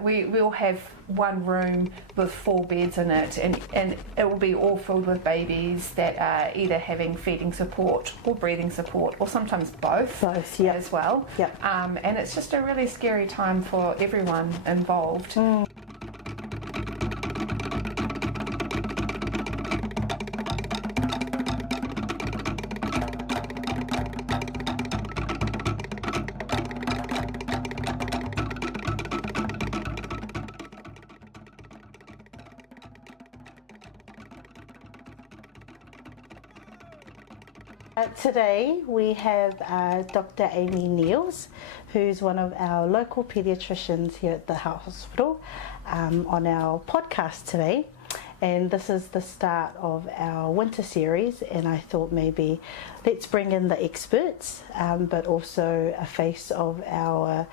We will have one room with 4 beds in it, and it will be all filled with babies that are either having feeding support or breathing support, or sometimes both as well. Yep. And it's just a really scary time for everyone involved. Today we have Dr. Amy Niels, who's one of our local paediatricians here at the hospital, on our podcast today. And this is the start of our winter series, and I thought maybe let's bring in the experts, but also a face of our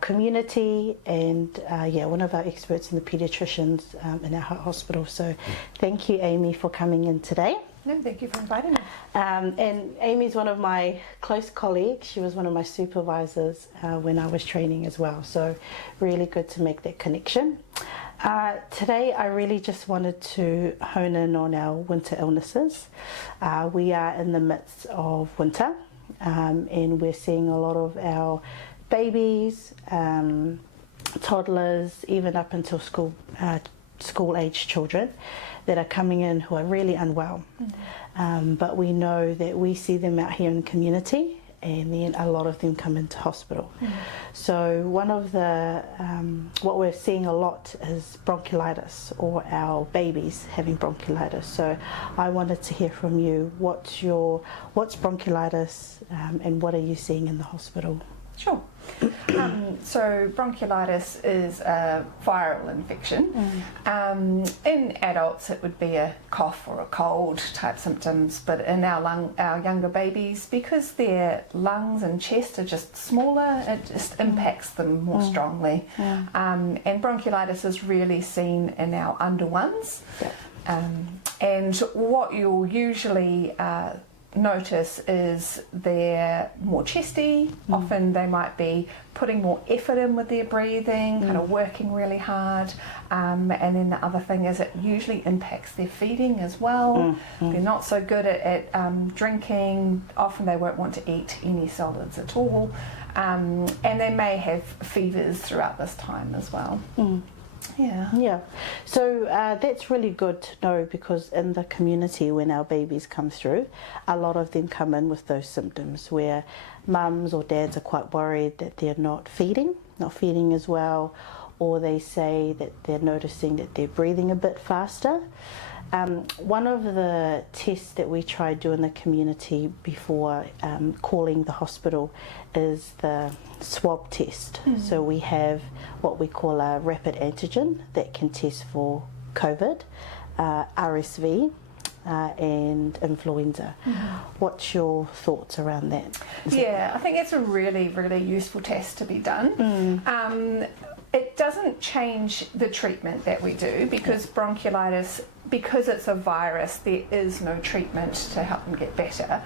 community, and one of our experts in the paediatricians in our hospital. So thank you, Amy, for coming in today. No, thank you for inviting me. And Amy's one of my close colleagues. She was one of my supervisors when I was training as well. So really good to make that connection. Today I really just wanted to hone in on our winter illnesses. We are in the midst of winter, and we're seeing a lot of our babies, toddlers, even up until school age children that are coming in who are really unwell. But we know that we see them out here in the community, and then a lot of them come into hospital. So one of the what we're seeing a lot is bronchiolitis, or our babies having bronchiolitis. So I wanted to hear from you, what's bronchiolitis, and what are you seeing in the hospital? Sure. So bronchiolitis is a viral infection. In adults it would be a cough or a cold type symptoms, but in our younger babies, because their lungs and chest are just smaller, it just impacts them more strongly. And bronchiolitis is really seen in our under ones. And what you'll usually notice is they're more chesty. Often they might be putting more effort in with their breathing, kind of working really hard, and then the other thing is it usually impacts their feeding as well. They're not so good at drinking. Often they won't want to eat any solids at all, and they may have fevers throughout this time as well. Yeah. So that's really good to know, because in the community, when our babies come through, a lot of them come in with those symptoms where mums or dads are quite worried that they're not feeding as well, or they say that they're noticing that they're breathing a bit faster. One of the tests that we try to do in the community before calling the hospital is the swab test. So we have what we call a rapid antigen that can test for COVID, RSV, and influenza. What's your thoughts around that? I think it's a really, really useful test to be done. It doesn't change the treatment that we do, because bronchiolitis, because it's a virus, there is no treatment to help them get better.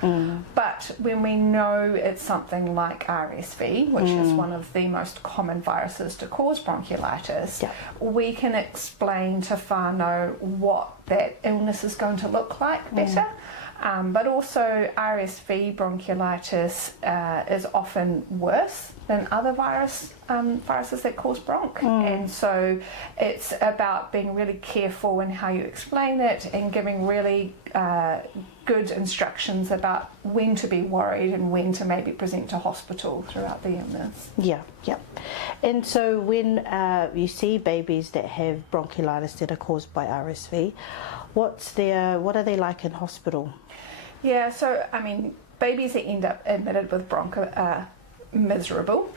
But when we know it's something like RSV, which is one of the most common viruses to cause bronchiolitis, we can explain to whānau what that illness is going to look like better. But also RSV bronchiolitis is often worse than other viruses that cause bronch, and so it's about being really careful in how you explain it, and giving really good instructions about when to be worried and when to maybe present to hospital throughout the illness. And so when you see babies that have bronchiolitis that are caused by RSV, what are they like in hospital? So I mean, babies that end up admitted with bronch are miserable.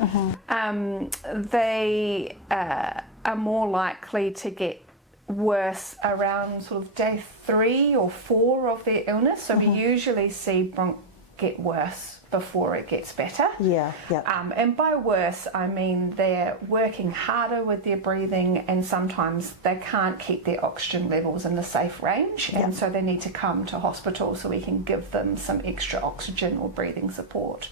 They are more likely to get worse around sort of day 3 or 4 of their illness. So we usually see bronch get worse before it gets better. And by worse, I mean they're working harder with their breathing, and sometimes they can't keep their oxygen levels in the safe range, and so they need to come to hospital so we can give them some extra oxygen or breathing support.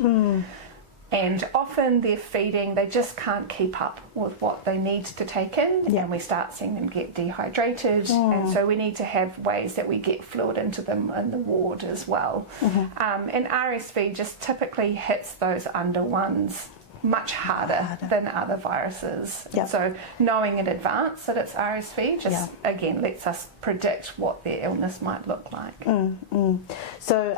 And often they're feeding, they just can't keep up with what they need to take in, and we start seeing them get dehydrated. And so we need to have ways that we get fluid into them in the ward as well. And RSV just typically hits those under ones much harder than other viruses. Yep. So knowing in advance that it's RSV just again lets us predict what their illness might look like. So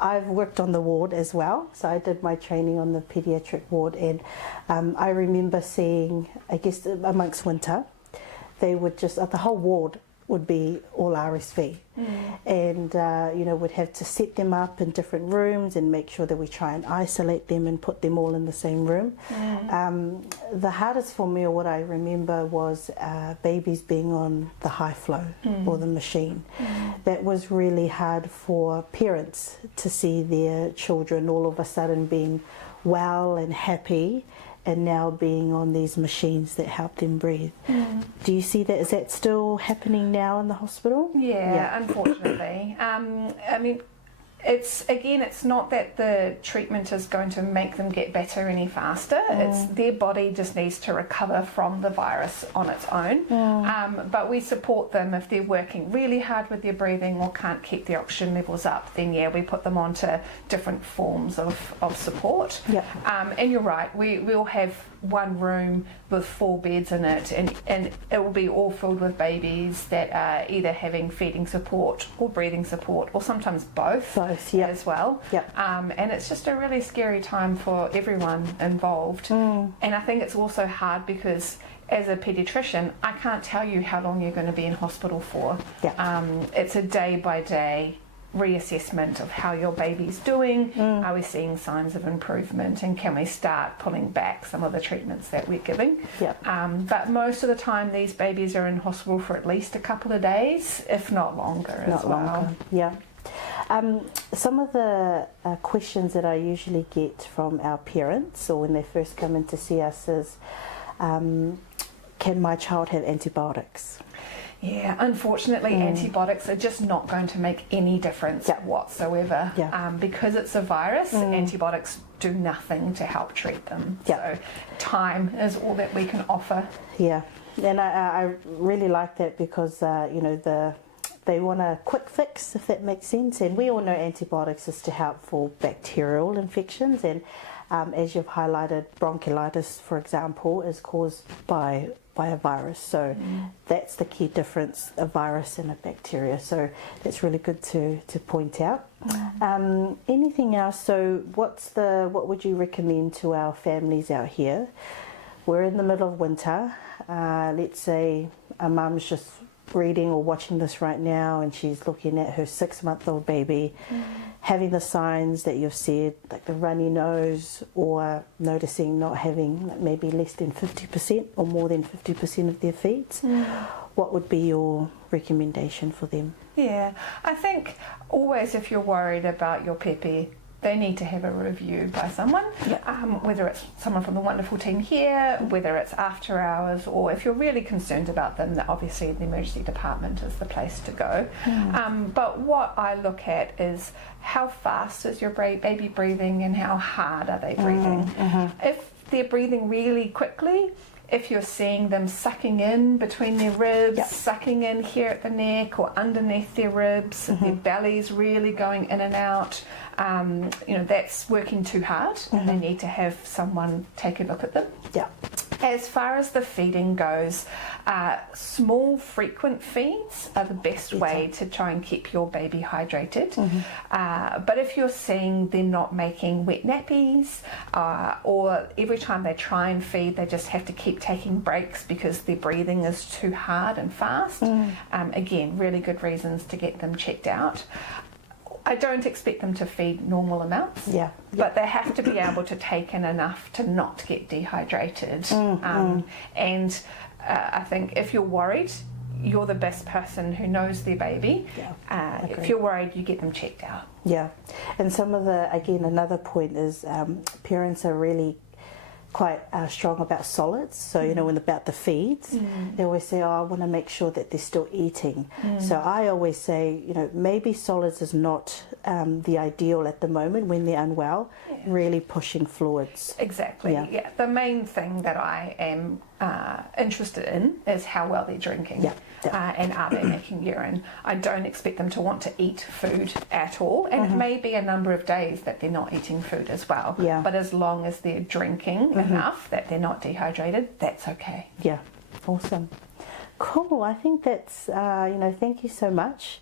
I've worked on the ward as well. So I did my training on the pediatric ward, and I remember seeing, I guess amongst winter, they would just, the whole ward would be all RSV. And would have to set them up in different rooms and make sure that we try and isolate them and put them all in the same room. The hardest for me, or what I remember, was babies being on the high flow or the machine. That was really hard for parents to see their children all of a sudden being well and happy, and now being on these machines that help them breathe. Do you see that? Is that still happening now in the hospital? Yeah. Unfortunately. I mean, it's not that the treatment is going to make them get better any faster. It's their body just needs to recover from the virus on its own. But we support them if they're working really hard with their breathing or can't keep their oxygen levels up. Then we put them onto different forms of support. And you're right, we'll have one room with 4 beds in it, and it will be all filled with babies that are either having feeding support or breathing support, or sometimes both as well. And it's just a really scary time for everyone involved. And I think it's also hard because as a paediatrician, I can't tell you how long you're going to be in hospital for. It's a day by day reassessment of how your baby's doing. Are we seeing signs of improvement, and can we start pulling back some of the treatments that we're giving? But most of the time these babies are in hospital for at least a couple of days, if not longer as well. Some of the questions that I usually get from our parents, or when they first come in to see us, is can my child have antibiotics? Yeah, unfortunately, antibiotics are just not going to make any difference whatsoever. Because it's a virus, antibiotics do nothing to help treat them. So time is all that we can offer. And I really like that, because they want a quick fix, if that makes sense. And we all know antibiotics is to help for bacterial infections, and as you've highlighted, bronchiolitis, for example, is caused by a virus. So that's the key difference, a virus and a bacteria. So that's really good to point out. Anything else? So what would you recommend to our families out here? We're in the middle of winter. Let's say a mum's just reading or watching this right now, and she's looking at her 6-month-old baby having the signs that you've said, like the runny nose, or noticing not having maybe less than 50% or more than 50% of their feeds. What would be your recommendation for them? I think always, if you're worried about your pepe, they need to have a review by someone, whether it's someone from the wonderful team here, whether it's after hours, or if you're really concerned about them, obviously the emergency department is the place to go. But what I look at is how fast is your baby breathing, and how hard are they breathing. If they're breathing really quickly, if you're seeing them sucking in between their ribs, sucking in here at the neck or underneath their ribs, their belly's really going in and out, that's working too hard, and they need to have someone take a look at them. As far as the feeding goes, small frequent feeds are the best way to try and keep your baby hydrated. But if you're seeing them not making wet nappies, or every time they try and feed they just have to keep taking breaks because their breathing is too hard and fast, again, really good reasons to get them checked out. I don't expect them to feed normal amounts, but they have to be able to take in enough to not get dehydrated. And I think if you're worried, you're the best person who knows their baby. If you're worried, you get them checked out. And some of another point is parents are really quite strong about solids. So, you know, when about the feeds, they always say, oh, I want to make sure that they're still eating. So I always say, you know, maybe solids is not the ideal at the moment when they're unwell, really pushing fluids. Exactly, yeah. The main thing that I am interested in is how well they're drinking. And are they making urine. I don't expect them to want to eat food at all, and it may be a number of days that they're not eating food as well. But as long as they're drinking enough that they're not dehydrated, that's okay. Yeah, awesome. Cool, I think that's, you know, thank you so much.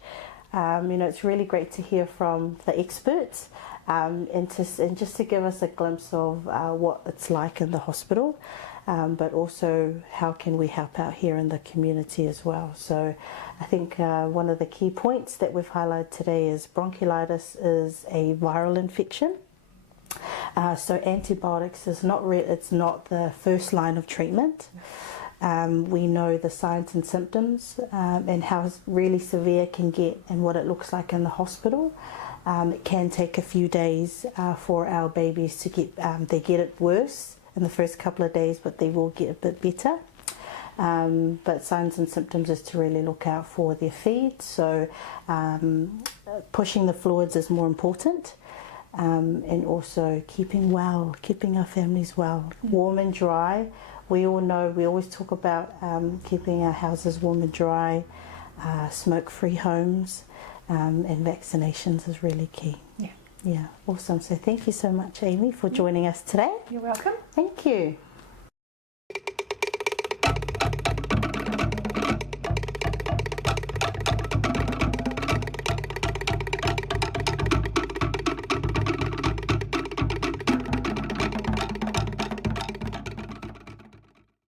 You know, it's really great to hear from the experts and just to give us a glimpse of what it's like in the hospital. But also how can we help out here in the community as well. So I think one of the key points that we've highlighted today is bronchiolitis is a viral infection. So antibiotics is it's not the first line of treatment. We know the signs and symptoms and how really severe it can get and what it looks like in the hospital. It can take a few days for our babies to they get it worse in the first couple of days, but they will get a bit better. But signs and symptoms is to really look out for their feed. So pushing the fluids is more important. And also keeping our families well, warm and dry. We all know, we always talk about keeping our houses warm and dry, smoke-free homes, and vaccinations is really key. Yeah, awesome. So thank you so much, Amy, for joining us today. You're welcome. Thank you.